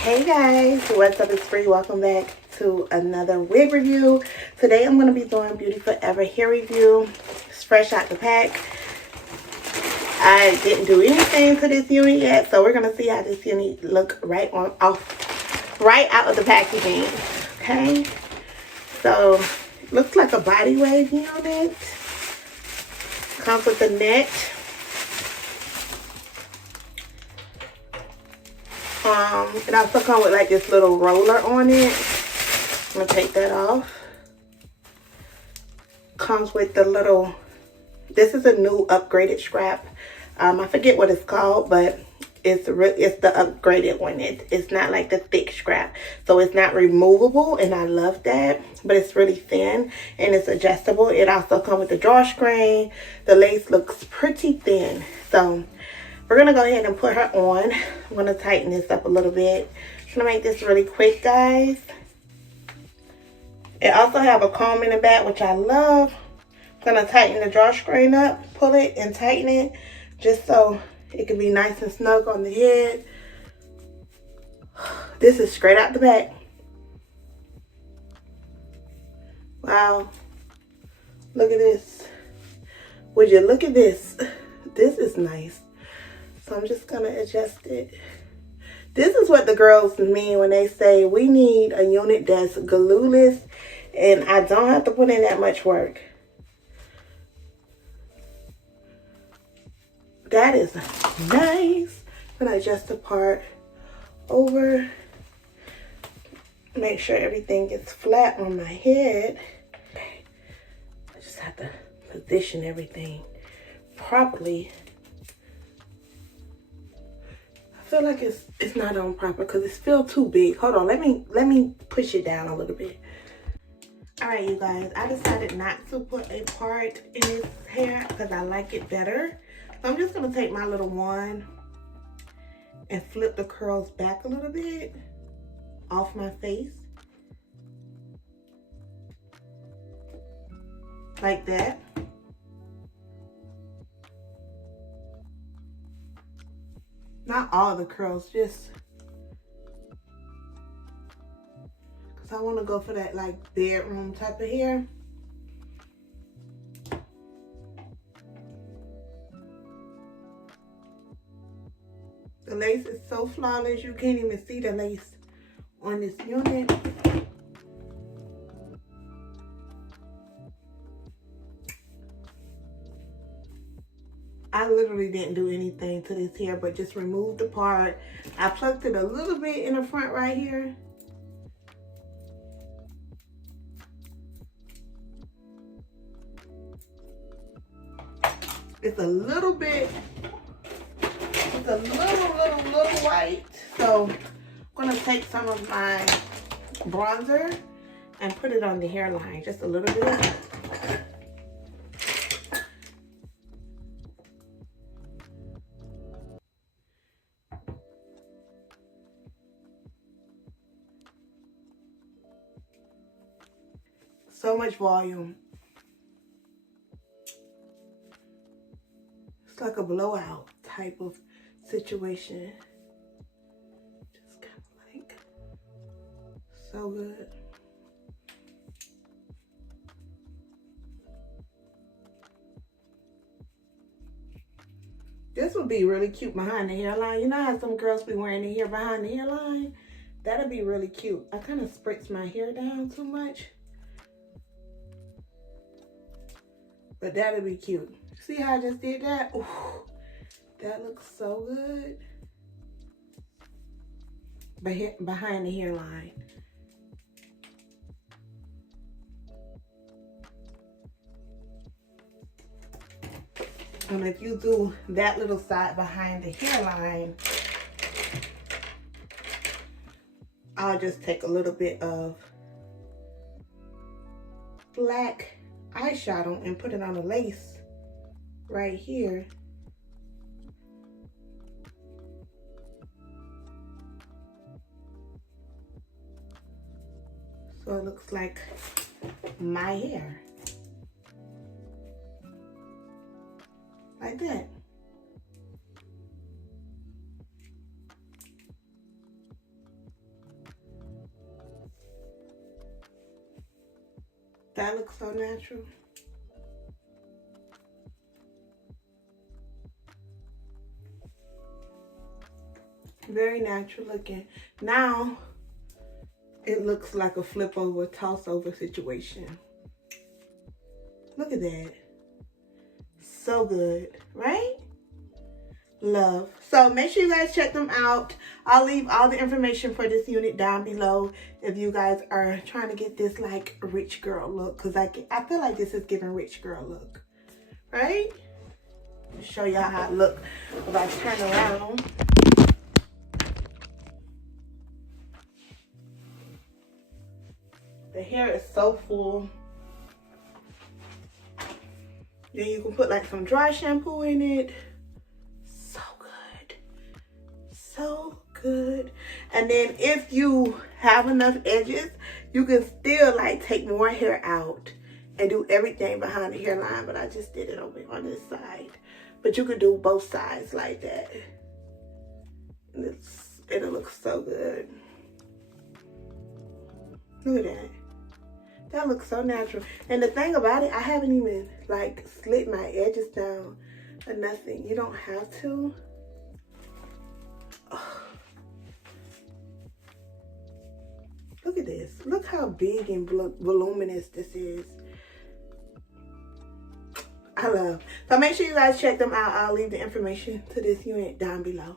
Hey guys, what's up? It's Free. Welcome back to another wig review. Today I'm going to be doing Beauty Forever hair review. It's fresh out the pack. I didn't do anything to this unit yet, so we're going to see how this unit look right out of the packaging. Okay, so looks like a body wave unit. Comes with the net. It also comes with like this little roller on it. I'm gonna take that off. Comes with the little, this is a new upgraded scrap. I forget what it's called, but it's the upgraded one. It's not like the thick scrap, so it's not removable, and I love that. But it's really thin and it's adjustable. It also comes with the drawstring. The lace looks pretty thin, so we're gonna go ahead and put her on. I'm gonna tighten this up a little bit. I'm gonna make this really quick, guys. It also have a comb in the back, which I love. I'm gonna tighten the drawstring up, pull it and tighten it, just so it can be nice and snug on the head. This is straight out the back. Wow, look at this. Would you look at this? This is nice. So I'm just gonna adjust it. This is what the girls mean when they say we need a unit that's glueless and I don't have to put in that much work. That is nice. I'm gonna adjust the part over. Make sure everything gets flat on my head. Okay. I just have to position everything properly. I feel like it's not on proper because it's still too big. Hold on, let me push it down a little bit. All right, you guys, I decided not to put a part in this hair because I like it better. So I'm just gonna take my little wand and flip the curls back a little bit off my face. Like that. Not all the curls, just because I want to go for that like bedroom type of hair. The lace is so flawless, you can't even see the lace on this unit. I literally didn't do anything to this hair, but just removed the part. I plucked it a little bit in the front right here. It's a little bit, it's a little white. So I'm gonna take some of my bronzer and put it on the hairline, just a little bit. So much volume. It's like a blowout type of situation. Just kind of like, so good. This would be really cute behind the hairline. You know how some girls be wearing their hair behind the hairline? That'd be really cute. I kind of spritz my hair down too much. But that'd be cute. See how I just did that? Ooh, that looks so good. Behind the hairline. And if you do that little side behind the hairline, I'll just take a little bit of black eyeshadow and put it on the lace right here. So it looks like my hair. Like that. That looks so natural. Very natural looking. Now it looks like a flip over, toss over situation. Look at that. So good, right? Love. So make sure you guys check them out. I'll leave all the information for this unit down below if you guys are trying to get this like rich girl look, because I feel like this is giving rich girl look, right? I'll show y'all how it look if I turn around. The hair is so full. Then you can put like some dry shampoo in it. So good. And then if you have enough edges, you can still like take more hair out and do everything behind the hairline, but I just did it over on this side. But you could do both sides like that. And it'll look so good. Look at that. That looks so natural. And the thing about it, I haven't even like slit my edges down or nothing. You don't have to. Oh. Look at this. Look how big and voluminous this is. I love. So make sure you guys check them out. I'll leave the information to this unit down below.